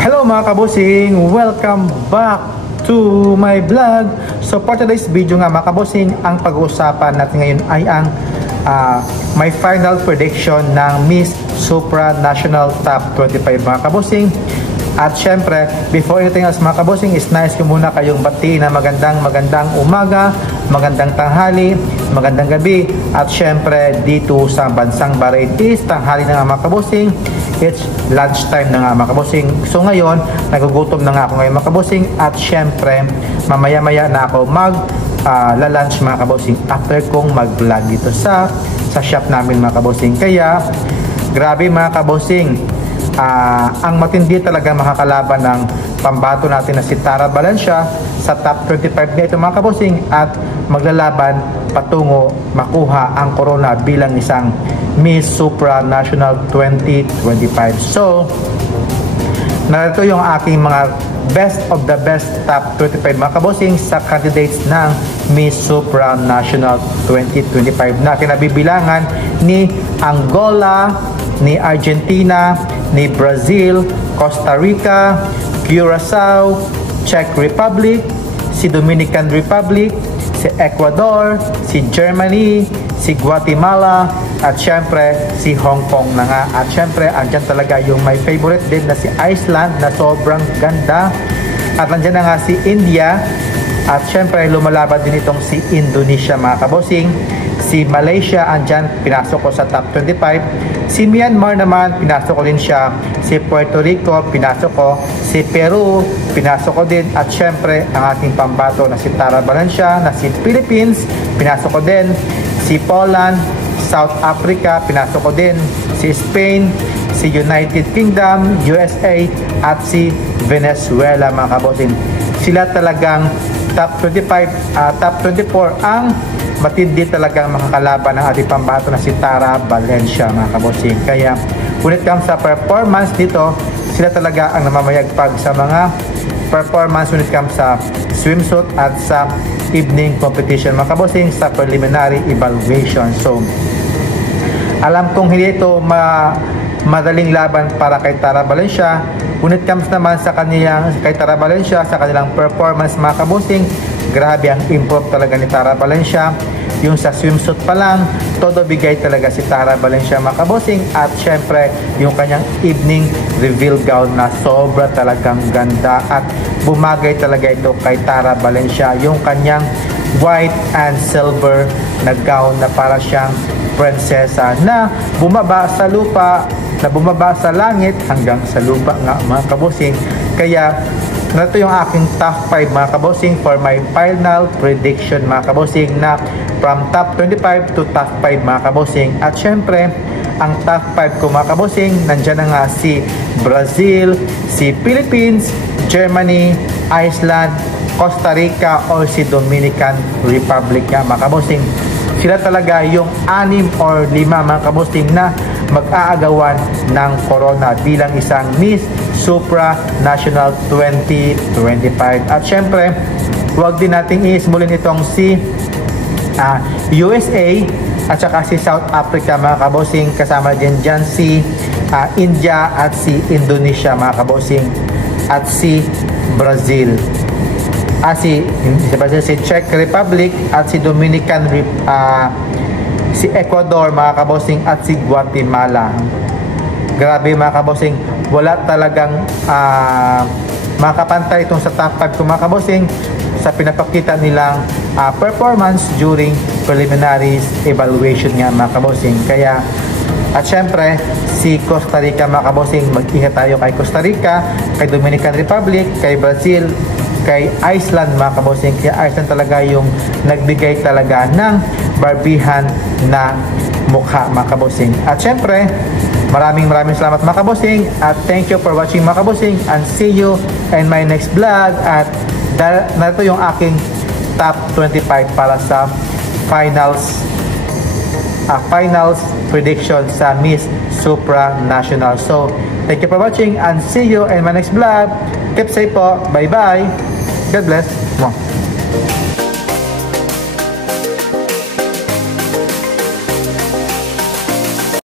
Hello mga kabusing! Welcome back to my vlog. So for today's video nga mga kabusing, ang pag-uusapan natin ngayon ay ang my final prediction ng Miss Supranational Top 25 mga kabusing. At syempre, before anything else mga kabusing, is nice ko muna kayong batiin na magandang umaga, magandang tanghali, magandang gabi. At syempre, dito sa bansang Bahrain is tanghali na nga mga kabusing. It's lunchtime na nga mga kabusing. So ngayon, nagugutom na nga ako ngayon mga kabusing. At syempre, mamaya-maya na ako la-lunch mga kabusing after kong mag-vlog dito sa shop namin mga kabusing. Kaya, grabe mga kabusing, ang matindi talaga makakalaban ng pambato natin na si Tara Valencia sa top 25 na ito mga kabusing, at maglalaban patungo makuha ang corona bilang isang Miss Supranational 2025. So, narito yung aking mga best of the best top 25 mga kabusing sa candidates ng Miss Supranational 2025 na kinabibilangan ni Angola, ni Argentina, ni Brazil, Costa Rica, Curacao, Czech Republic, si Dominican Republic, si Ecuador, si Germany, si Guatemala, at syempre si Hong Kong na nga. At syempre andyan talaga yung my favorite din na si Iceland na sobrang ganda. At andyan na nga si India. At syempre lumalaban din itong si Indonesia mga kabosing. Si Malaysia andyan, pinasok ko sa top 25. Si Myanmar naman, pinasok ko din siya. Si Puerto Rico, pinasok ko. Si Peru, pinasok ko din. At syempre ang ating pambato na si Tara Valencia, na si Philippines, pinasok ko din. Si Poland, South Africa, pinasok ko din. Si Spain, si United Kingdom, USA, at si Venezuela mga kabosing. Sila talagang top 25, top 24 ang matindi talagang makakalaban ng ating pambato na si Tara Valencia mga kabosing. Kaya when it comes sa performance dito, sila talaga ang namamayagpag sa mga performance when it comes sa swimsuit at sa evening competition mga kabosing, sa preliminary evaluation. So alam kong hindi ito madaling laban para kay Tara Valencia. When it comes naman sa kay Tara Valencia, sa kanilang performance mga kabusing, grabe ang improve talaga ni Tara Valencia. Yung sa swimsuit pa lang, todo bigay talaga si Tara Valencia mga kabusing. At syempre, yung kanyang evening reveal gown na sobra talagang ganda. At bumagay talaga ito kay Tara Valencia. Yung kanyang white and silver na gown na para siyang prinsesa na bumaba sa lupa, na bumaba sa langit hanggang sa lupa nga mga kabusing. Kaya ito yung aking top 5 mga kabusing for my final prediction mga kabusing, na from top 25 to top 5 mga kabusing. At syempre ang top 5 ko mga kabusing, nandyan na nga si Brazil, si Philippines, Germany, Iceland, Costa Rica, or si Dominican Republic nga mga kabusing. Sila talaga yung 6 or 5 mga kabusing na mag-aagawan ng corona bilang isang Miss Supranational 2025. At syempre, huwag din nating iismulin itong si USA at saka si South Africa mga kabusing. Kasama din dyan si India at si Indonesia mga kabusing, at si Brazil. Si Czech Republic at si Dominican si Ecuador mga kabosing, at si Guatemala. Grabe mga kabosing, wala talagang makapantay itong sa top 5 ko mga kabosing sa pinapakita nilang performance during preliminary evaluation nga mga kabosing. Kaya at syempre si Costa Rica mga kabosing, mag-ingat tayo kay Costa Rica, kay Dominican Republic, kay Brazil, kay Iceland mga kabosing. Kaya Iceland talaga yung nagbigay talaga ng barbihan na mukha mga kabosing. At syempre, maraming salamat mga kabosing, at thank you for watching mga kabosing, and see you in my next vlog. At narito yung aking top 25 para sa finals prediction sa Miss Supranational. So thank you for watching, and see you in my next vlog. Keep safe po. Bye bye. God bless.